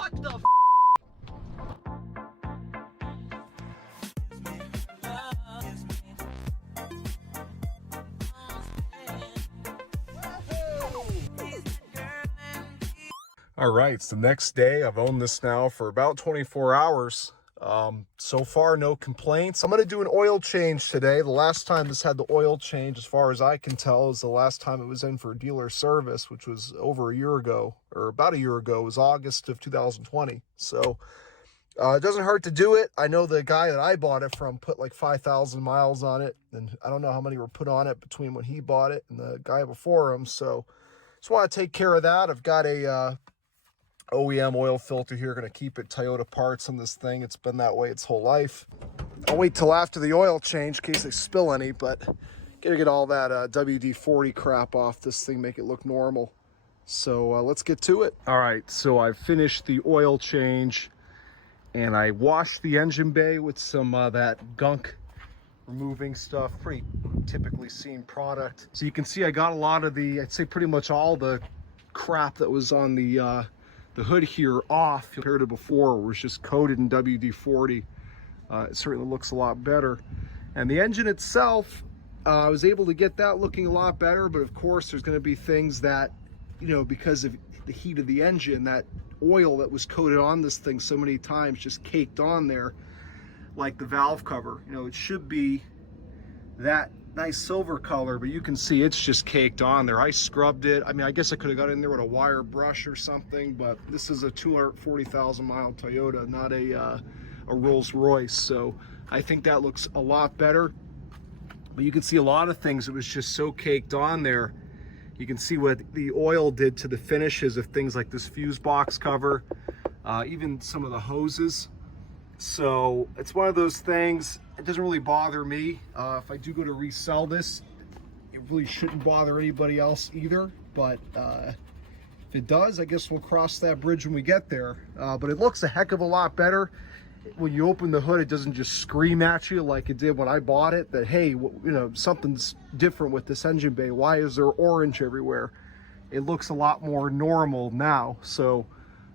What the f? All right, it's the next day. I've owned this now for about 24 hours. So far, no complaints. I'm going to do an oil change today. The last time this had the oil change, as far as I can tell, is the last time it was in for dealer service, which was over a year ago, or about a year ago. It was August of 2020. So it doesn't hurt to do it. I know the guy that I bought it from put like 5,000 miles on it, and I don't know how many were put on it between when he bought it and the guy before him. So just want to take care of that. I've got a OEM oil filter here, going to keep it Toyota parts on this thing. It's been that way its whole life. I'll wait till after the oil change in case they spill any, but gotta get all that WD-40 crap off this thing, make it look normal. So let's get to it. All right, so I've finished the oil change and I washed the engine bay with some that gunk removing stuff, pretty typically seen product. So you can see I got a lot of the, I'd say pretty much all the crap that was on the hood here off compared to before, where it was just coated in WD-40. It certainly looks a lot better. And the engine itself, I was able to get that looking a lot better, but of course there's going to be things that, you know, because of the heat of the engine, that oil that was coated on this thing so many times just caked on there, like the valve cover. You know, it should be that nice silver color, but you can see it's just caked on there. I scrubbed it. I mean, I guess I could have got in there with a wire brush or something, but this is a 240,000 mile Toyota, not a Rolls Royce. So I think that looks a lot better. But you can see a lot of things. It was just so caked on there. You can see what the oil did to the finishes of things like this fuse box cover, even some of the hoses. So it's one of those things. It doesn't really bother me. If I do go to resell this, it really shouldn't bother anybody else either. But if it does, I guess we'll cross that bridge when we get there. But it looks a heck of a lot better. When you open the hood, it doesn't just scream at you like it did when I bought it, that, hey, you know, something's different with this engine bay. Why is there orange everywhere? It looks a lot more normal now. So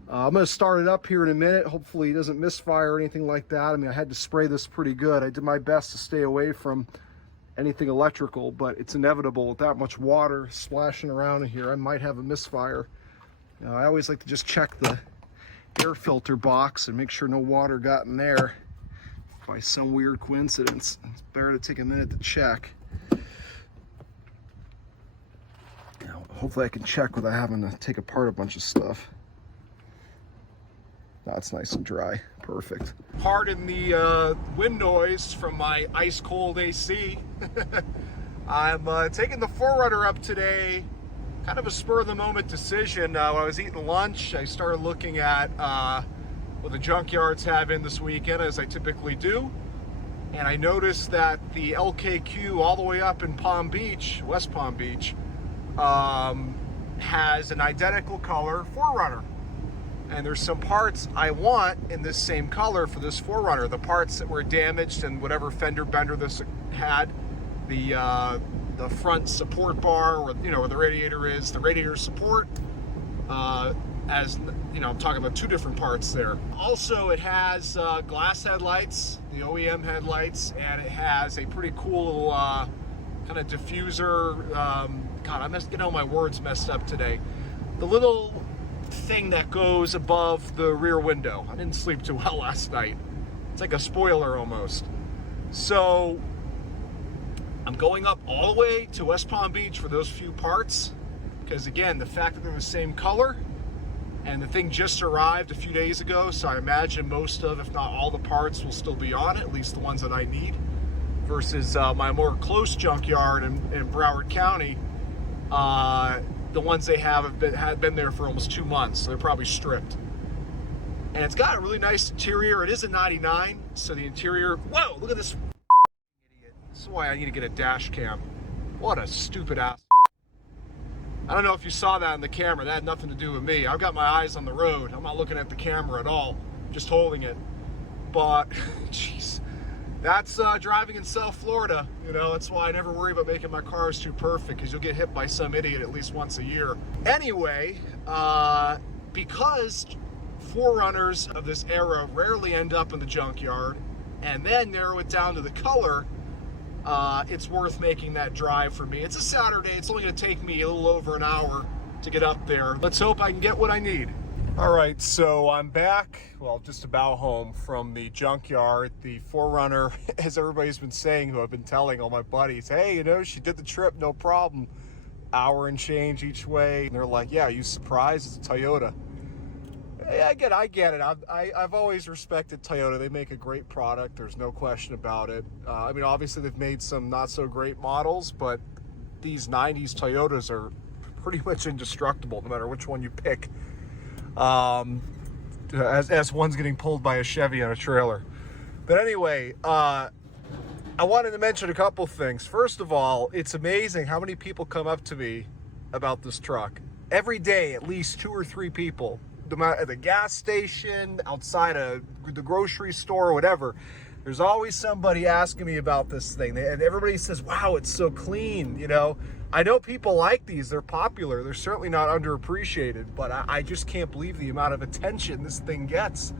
I'm going to start it up here in a minute. Hopefully it doesn't misfire or anything like that. I mean, I had to spray this pretty good. I did my best to stay away from anything electrical, but it's inevitable with that much water splashing around in here. I might have a misfire. You know, I always like to just check the air filter box and make sure no water got in there by some weird coincidence. It's better to take a minute to check. You know, hopefully I can check without having to take apart a bunch of stuff. That's nice and dry. Perfect. Pardon the wind noise from my ice cold AC. I'm taking the 4Runner up today. Kind of a spur of the moment decision. When I was eating lunch, I started looking at what the junkyards have in this weekend, as I typically do. And I noticed that the LKQ all the way up in Palm Beach, West Palm Beach, has an identical color 4Runner. And there's some parts I want in this same color for this 4Runner. The parts that were damaged and whatever fender bender this had, the front support bar, or, you know, where the radiator is, the radiator support, as you know, I'm talking about two different parts there. Also, it has glass headlights, the OEM headlights, and it has a pretty cool little kind of diffuser. God, I'm getting all my words messed up today. The little thing that goes above the rear window. I didn't sleep too well last night. It's like a spoiler almost. So I'm going up all the way to West Palm Beach for those few parts, because again, the fact that they're the same color, and the thing just arrived a few days ago, so I imagine most of, if not all, the parts will still be on it, at least the ones that I need, versus my more close junkyard in Broward County. The ones they had been there for almost 2 months, so they're probably stripped. And it's got a really nice interior. It is a 99, so the interior, whoa, look at this idiot. This is why I need to get a dash cam. What a stupid ass. I don't know if you saw that in the camera. That had nothing to do with me. I've got my eyes on the road. I'm not looking at the camera at all, just holding it. But, jeez. That's driving in South Florida. You know, that's why I never worry about making my cars too perfect, because you'll get hit by some idiot at least once a year. Anyway, because 4Runners of this era rarely end up in the junkyard, and then narrow it down to the color, it's worth making that drive for me. It's a Saturday. It's only going to take me a little over an hour to get up there. Let's hope I can get what I need. All right, so I'm back, well, just about home from the junkyard. The 4Runner, as everybody's been saying, who I've been telling all my buddies, hey, you know, she did the trip, no problem. Hour and change each way. And they're like, yeah, are you surprised? It's a Toyota. Hey, I get it. I've always respected Toyota. They make a great product. There's no question about it. I mean, obviously they've made some not so great models, but these 90s Toyotas are pretty much indestructible, no matter which one you pick. As one's getting pulled by a Chevy on a trailer. But anyway, I wanted to mention a couple things. First of all, it's amazing how many people come up to me about this truck. Every day, at least 2 or 3 people, at the gas station, outside of the grocery store, whatever. There's always somebody asking me about this thing. And everybody says, wow, it's so clean, you know. I know people like these. They're popular. They're certainly not underappreciated, but I just can't believe the amount of attention this thing gets.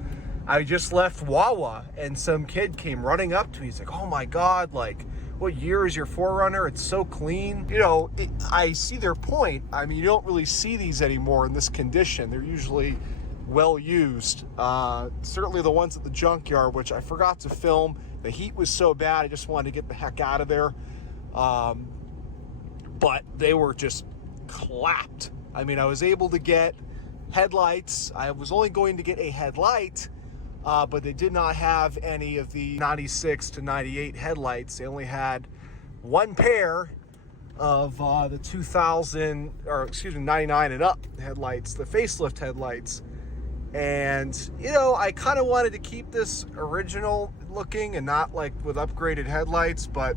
I just left Wawa, and some kid came running up to me. He's like, oh my God, like, what year is your 4Runner? It's so clean. You know, I see their point. I mean, you don't really see these anymore in this condition. They're usually well used. Certainly the ones at the junkyard, which I forgot to film. The heat was so bad, I just wanted to get the heck out of there. But they were just clapped. I mean, I was able to get headlights. I was only going to get a headlight, but they did not have any of the 96 to 98 headlights. They only had one pair of the 99 and up headlights, the facelift headlights. And, you know, I kind of wanted to keep this original looking and not like with upgraded headlights, but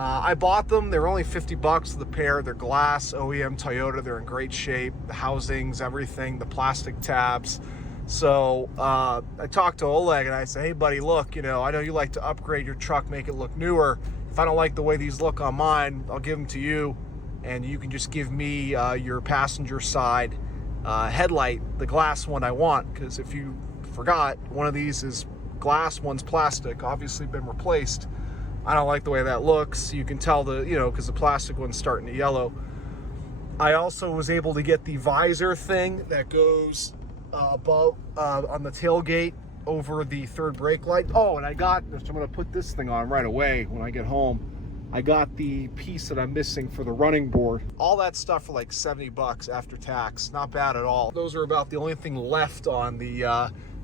I bought them. They were only $50 for the pair. They're glass, OEM Toyota. They're in great shape. The housings, everything, the plastic tabs. So I talked to Oleg and I said, hey buddy, look, you know, I know you like to upgrade your truck, make it look newer. If I don't like the way these look on mine, I'll give them to you, and you can just give me your passenger side headlight, the glass one I want. Because if you forgot, one of these is glass, one's plastic, obviously been replaced. I don't like the way that looks. You can tell because the plastic one's starting to yellow. I also was able to get the visor thing that goes above on the tailgate over the third brake light. Oh, and I'm gonna put this thing on right away when I get home. I got the piece that I'm missing for the running board. All that stuff for like $70 after tax. Not bad at all. Those are about the only thing left on the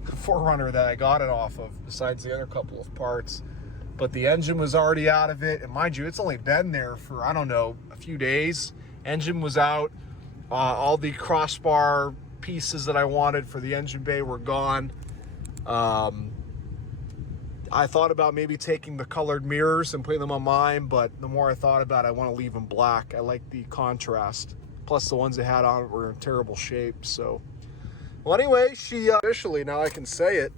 4Runner that I got it off of, besides the other couple of parts. But the engine was already out of it. And mind you, it's only been there for, I don't know, a few days. Engine was out. All the crossbar pieces that I wanted for the engine bay were gone. I thought about maybe taking the colored mirrors and putting them on mine, but the more I thought about it, I want to leave them black. I like the contrast. Plus the ones they had on it were in terrible shape. So, well, anyway, she officially, now I can say it,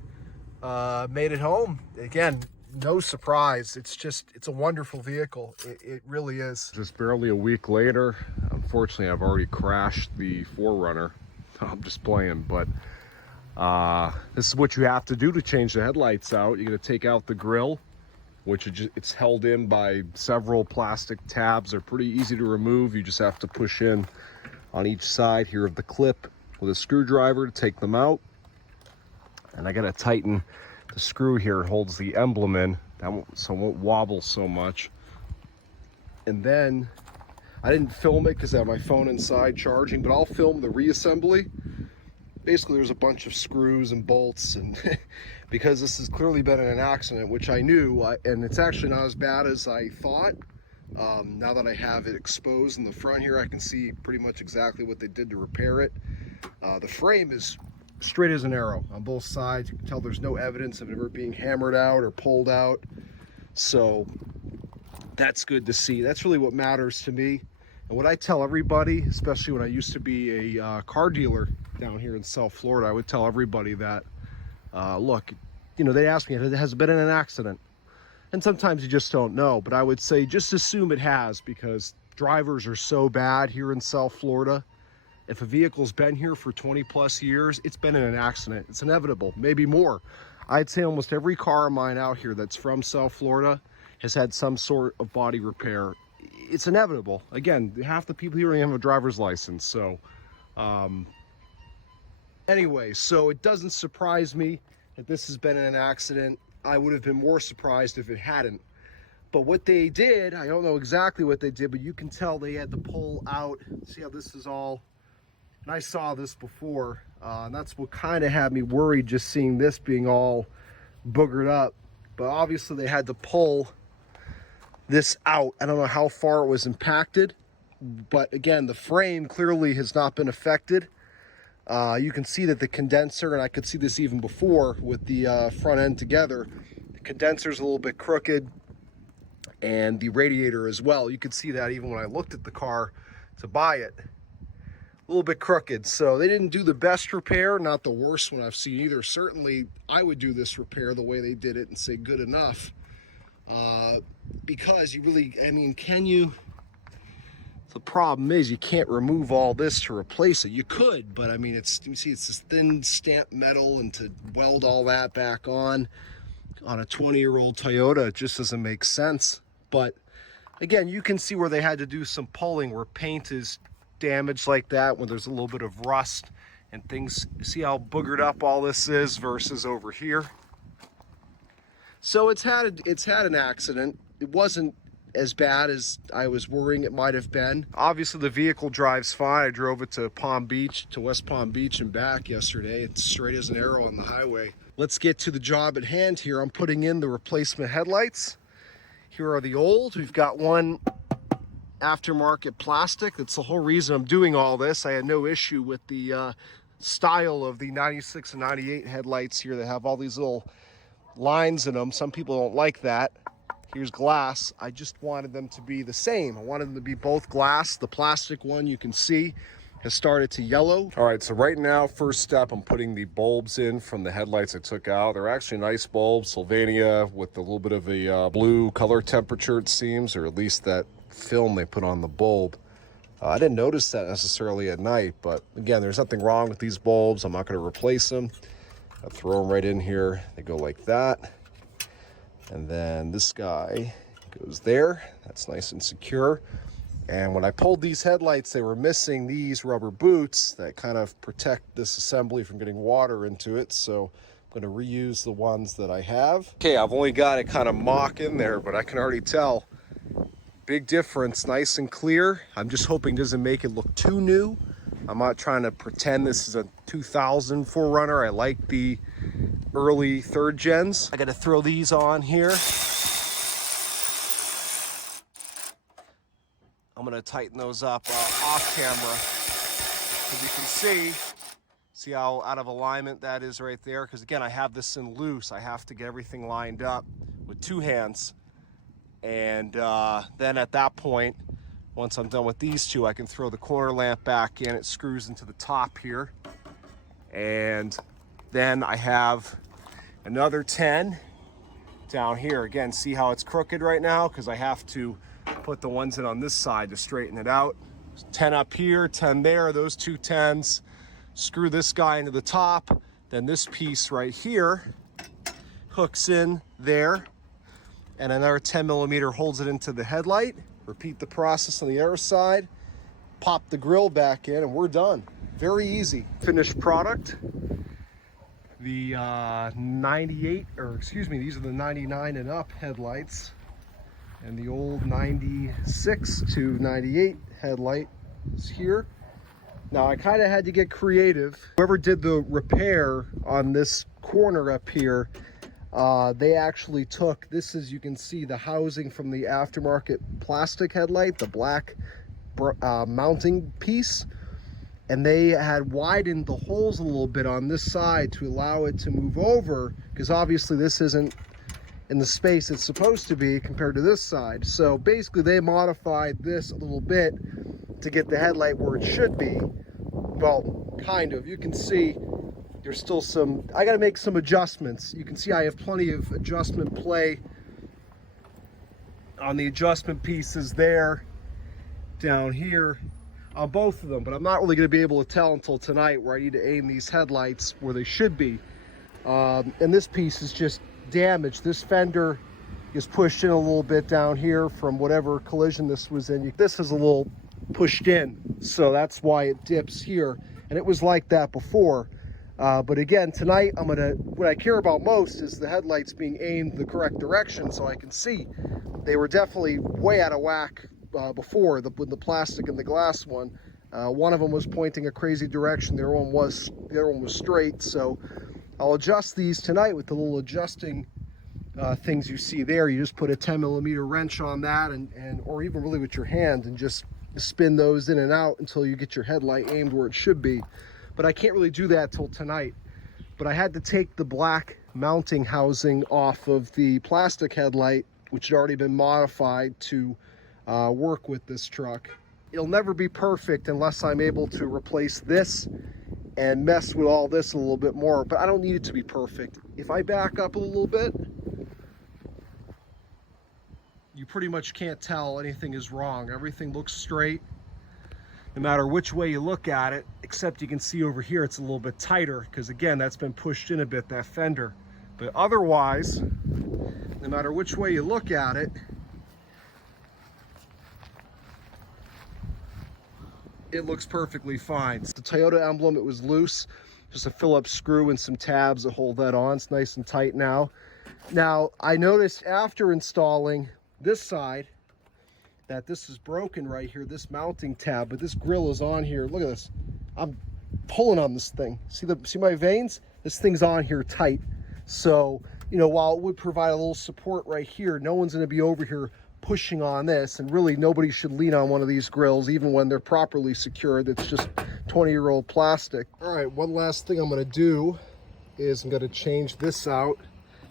made it home. Again, no surprise. It's a wonderful vehicle. It really is. Just barely a week later, unfortunately, I've already crashed the 4Runner. I'm just playing, but this is what you have to do to change the headlights out. You're going to take out the grill, which it's held in by several plastic tabs. They're pretty easy to remove. You just have to push in on each side here of the clip with a screwdriver to take them out. And I got to tighten the screw here. It holds the emblem in, so it won't wobble so much. And then I didn't film it because I have my phone inside charging, but I'll film the reassembly. Basically, there's a bunch of screws and bolts, and because this has clearly been in an accident, which I knew, and it's actually not as bad as I thought. Now that I have it exposed in the front here, I can see pretty much exactly what they did to repair it. The frame is straight as an arrow on both sides. You can tell there's no evidence of it ever being hammered out or pulled out. So that's good to see. That's really what matters to me. And what I tell everybody, especially when I used to be a car dealer down here in South Florida, I would tell everybody that, look, you know, they ask me, has it been in an accident? And sometimes you just don't know, but I would say just assume it has, because drivers are so bad here in South Florida If a vehicle's been here for 20 plus years, it's been in an accident. It's inevitable, maybe more. I'd say almost every car of mine out here that's from South Florida has had some sort of body repair. It's inevitable. Again, half the people here don't even have a driver's license. So anyway, so it doesn't surprise me that this has been in an accident. I would have been more surprised if it hadn't. But what they did, I don't know exactly what they did, but you can tell they had to pull out. See how this is all, and I saw this before, and that's what kind of had me worried, just seeing this being all boogered up. But obviously they had to pull this out. I don't know how far it was impacted, but again, the frame clearly has not been affected. You can see that the condenser, and I could see this even before with the front end together, the condenser's a little bit crooked, and the radiator as well. You could see that even when I looked at the car to buy it, a little bit crooked. So they didn't do the best repair, not the worst one I've seen either. Certainly I would do this repair the way they did it and say good enough, because you really, I mean, can you? The problem is you can't remove all this to replace it. You could, but I mean, it's, you see, it's this thin stamped metal, and to weld all that back on a 20-year-old Toyota, it just doesn't make sense. But again, you can see where they had to do some pulling, where paint is damaged like that, when there's a little bit of rust and things. See how boogered up all this is versus over here. So it's had an accident. It wasn't as bad as I was worrying it might have been. Obviously the vehicle drives fine. I drove it to Palm Beach, to West Palm Beach and back yesterday. It's straight as an arrow on the highway. Let's get to the job at hand here. I'm putting in the replacement headlights. Here are the old. We've got one aftermarket plastic. That's the whole reason I'm doing all this. I had no issue with the style of the 96 and 98 headlights here that have all these little lines in them. Some people don't like that. Here's glass. I just wanted them to be the same. I wanted them to be both glass. The plastic one, you can see, has started to yellow. All right, so right now, first step, I'm putting the bulbs in from the headlights I took out. They're actually nice bulbs, Sylvania, with a little bit of a blue color temperature, it seems, or at least that film they put on the bulb. I didn't notice that necessarily at night, but again, there's nothing wrong with these bulbs. I'm not going to replace them. I'll throw them right in here. They go like that. And then this guy goes there. That's nice and secure. And when I pulled these headlights, they were missing these rubber boots that kind of protect this assembly from getting water into it. So I'm going to reuse the ones that I have. Okay, I've only got it kind of mock in there, but I can already tell. Big difference, nice and clear. I'm just hoping it doesn't make it look too new. I'm not trying to pretend this is a 2000 4Runner. I like the early third gens. I got to throw these on here. I'm going to tighten those up off camera. As you can see how out of alignment that is right there. Because again, I have this in loose. I have to get everything lined up with two hands. And then at that point, once I'm done with these two, I can throw the corner lamp back in. It screws into the top here. And then I have another 10 down here. Again, see how it's crooked right now? Because I have to put the ones in on this side to straighten it out. 10 up here, 10 there, those two 10s. Screw this guy into the top. Then this piece right here hooks in there. And another 10 millimeter holds it into the headlight. Repeat the process on the other side. Pop the grill back in and we're done. Very easy. Finished product. The 98, or excuse me, these are the 99 and up headlights. And the old 96 to 98 headlight is here. Now I kind of had to get creative. Whoever did the repair on this corner up here, they actually took, this is, you can see the housing from the aftermarket plastic headlight, the black mounting piece, and they had widened the holes a little bit on this side to allow it to move over, because obviously this isn't in the space it's supposed to be compared to this side. So basically they modified this a little bit to get the headlight where it should be. Well, kind of. You can see there's still some, I got to make some adjustments. You can see I have plenty of adjustment play on the adjustment pieces there. Down here, on both of them, but I'm not really going to be able to tell until tonight, where I need to aim these headlights where they should be. And this piece is just damaged. This fender is pushed in a little bit down here from whatever collision this was in. This is a little pushed in, so that's why it dips here, and it was like that before. But again, tonight what I care about most is the headlights being aimed the correct direction so I can see. They were definitely way out of whack before, with the plastic and the glass one. One of them was pointing a crazy direction, the other one was straight. So I'll adjust these tonight with the little adjusting things you see there. You just put a 10mm wrench on that, or even really with your hand, and just spin those in and out until you get your headlight aimed where it should be. But I can't really do that till tonight. But I had to take the black mounting housing off of the plastic headlight, which had already been modified to work with this truck. It'll never be perfect unless I'm able to replace this and mess with all this a little bit more, but I don't need it to be perfect. If I back up a little bit, you pretty much can't tell anything is wrong. Everything looks straight, no matter which way you look at it, except you can see over here it's a little bit tighter, because again, that's been pushed in a bit, that fender. But otherwise, no matter which way you look at it, it looks perfectly fine. The Toyota emblem, it was loose, just a Phillips screw and some tabs that hold that on. It's nice and tight now. Now, I noticed after installing this side that this is broken right here, this mounting tab, but this grill is on here. Look at this. I'm pulling on this thing. See my veins? This thing's on here tight. So, you know, while it would provide a little support right here, no one's gonna be over here pushing on this, and really nobody should lean on one of these grills even when they're properly secured. It's just 20-year-old plastic. All right, one last thing I'm gonna do is I'm gonna change this out,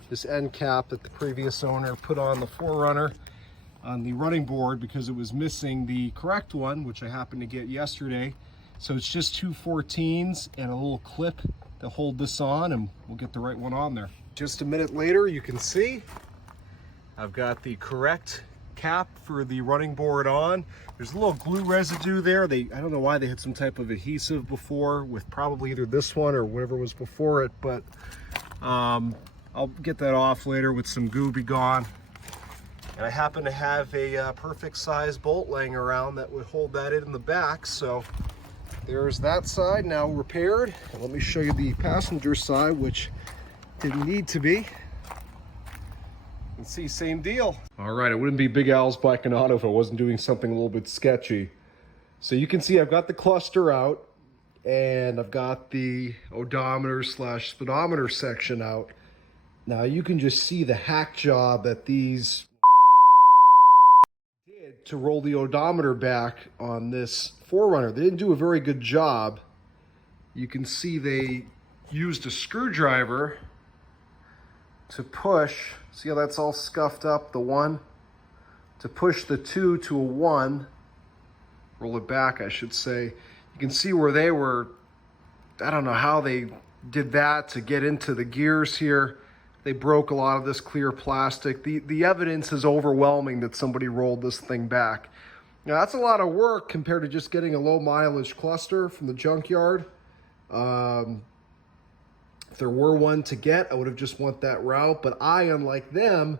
this end cap that the previous owner put on the 4Runner on the running board, because it was missing the correct one, which I happened to get yesterday. So it's just two 14s and a little clip to hold this on, and we'll get the right one on there. Just a minute later, you can see I've got the correct cap for the running board on. There's a little glue residue there. I don't know why they had some type of adhesive before with probably either this one or whatever was before it, but I'll get that off later with some goo be gone. And I happen to have a perfect size bolt laying around that would hold that in the back. So there's that side now repaired. And let me show you the passenger side, which didn't need to be. And see, same deal. All right, it wouldn't be Big Al's Bike and Auto if I wasn't doing something a little bit sketchy. So you can see I've got the cluster out, and I've got the odometer / speedometer section out. Now you can just see the hack job that these did to roll the odometer back on this 4Runner. They didn't do a very good job. You can see they used a screwdriver to push. See how that's all scuffed up, the 1? To push the 2 to a 1, roll it back, I should say. You can see where they were, I don't know how they did that to get into the gears here. They broke a lot of this clear plastic. The evidence is overwhelming that somebody rolled this thing back. Now, that's a lot of work compared to just getting a low mileage cluster from the junkyard. If there were one to get, I would have just went that route. But I, unlike them,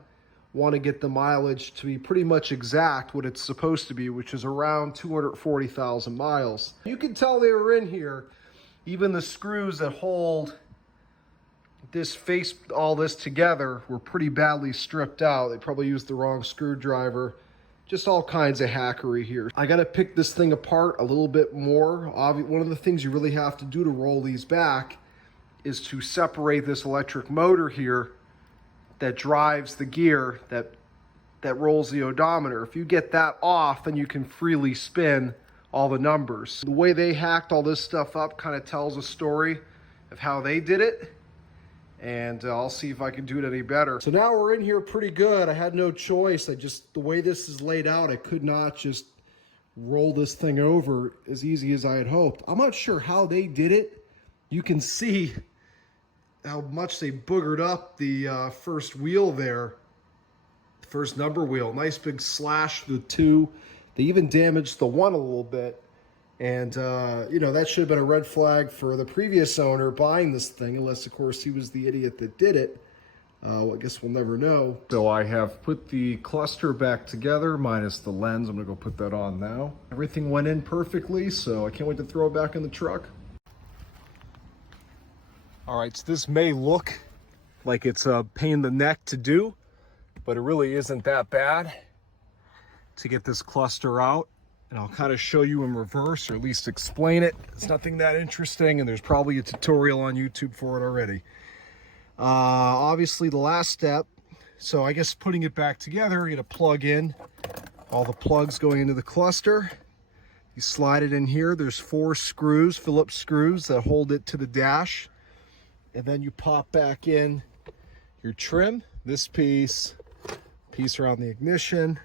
want to get the mileage to be pretty much exact what it's supposed to be, which is around 240,000 miles. You can tell they were in here. Even the screws that hold all this together were pretty badly stripped out. They probably used the wrong screwdriver. Just all kinds of hackery here. I got to pick this thing apart a little bit more. One of the things you really have to do to roll these back is to separate this electric motor here that drives the gear that rolls the odometer. If you get that off, then you can freely spin all the numbers. The way they hacked all this stuff up kind of tells a story of how they did it, and I'll see if I can do it any better. So now we're in here pretty good. I had no choice. The way this is laid out, I could not just roll this thing over as easy as I had hoped. I'm not sure how they did it. You can see how much they boogered up the first wheel there, first number wheel. Nice big slash to the 2. They even damaged the 1 a little bit. And, you know, that should have been a red flag for the previous owner buying this thing, unless, of course, he was the idiot that did it. Well, I guess we'll never know. So I have put the cluster back together, minus the lens. I'm gonna go put that on now. Everything went in perfectly, so I can't wait to throw it back in the truck. All right, so this may look like it's a pain in the neck to do, but it really isn't that bad to get this cluster out. And I'll kind of show you in reverse, or at least explain it. It's nothing that interesting, and there's probably a tutorial on YouTube for it already. Obviously the last step, so I guess putting it back together, you're gonna plug in all the plugs going into the cluster. You slide it in here. There's 4 screws, Phillips screws, that hold it to the dash. And then you pop back in your trim, this piece around the ignition.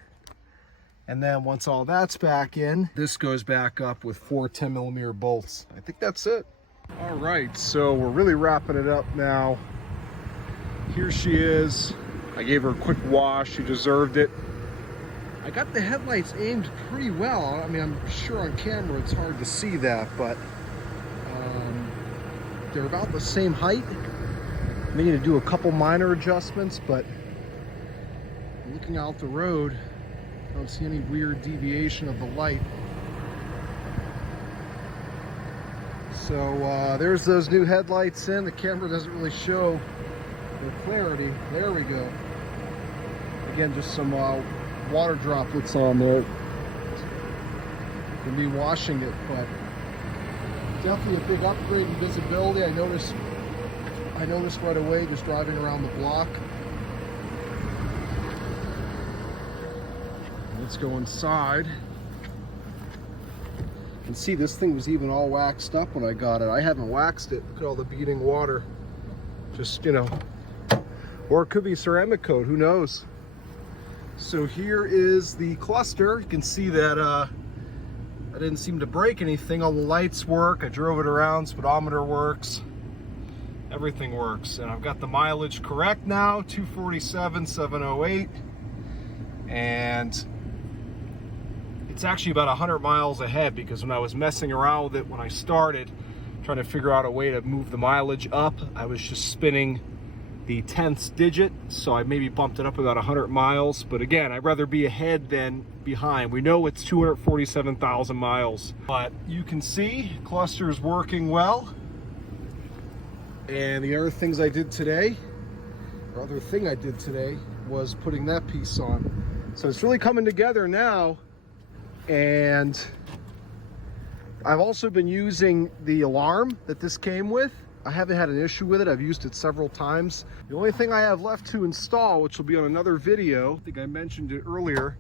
And then once all that's back in, this goes back up with 4 10mm bolts. I think that's it. All right, so we're really wrapping it up now. Here she is. I gave her a quick wash. She deserved it. I got the headlights aimed pretty well. I mean, I'm sure on camera it's hard to see that, but they're about the same height. I need to do a couple minor adjustments, but looking out the road, I don't see any weird deviation of the light. So there's those new headlights in. The camera doesn't really show the clarity. There we go. Again, just some water droplets on there. Gonna be washing it, but definitely a big upgrade in visibility. I noticed right away just driving around the block. Let's go inside. You can see this thing was even all waxed up when I got it. I haven't waxed it. Look at all the beading water. Just, you know, or it could be ceramic coat, who knows? So here is the cluster. You can see that I didn't seem to break anything. All the lights work. I drove it around, speedometer works. Everything works. And I've got the mileage correct now, 247,708. And it's actually about 100 miles ahead, because when I was messing around with it when I started, trying to figure out a way to move the mileage up, I was just spinning the 10th digit, so I maybe bumped it up about 100 miles. But again, I'd rather be ahead than behind. We know it's 247,000 miles, but you can see cluster is working well. And the other thing I did today was putting that piece on. So it's really coming together now. And I've also been using the alarm that this came with. I haven't had an issue with it. I've used it several times. The only thing I have left to install, which will be on another video, I think I mentioned it earlier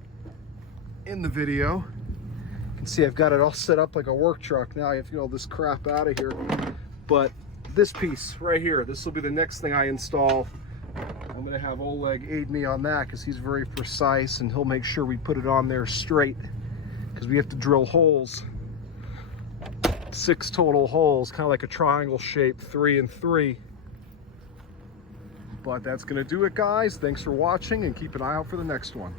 in the video. You can see I've got it all set up like a work truck. Now I have to get all this crap out of here. But this piece right here, this will be the next thing I install. I'm gonna have Oleg aid me on that, because he's very precise, and he'll make sure we put it on there straight, because we have to drill holes. 6 total holes, kind of like a triangle shape, 3 and 3. But that's gonna do it, guys. Thanks for watching, and keep an eye out for the next one.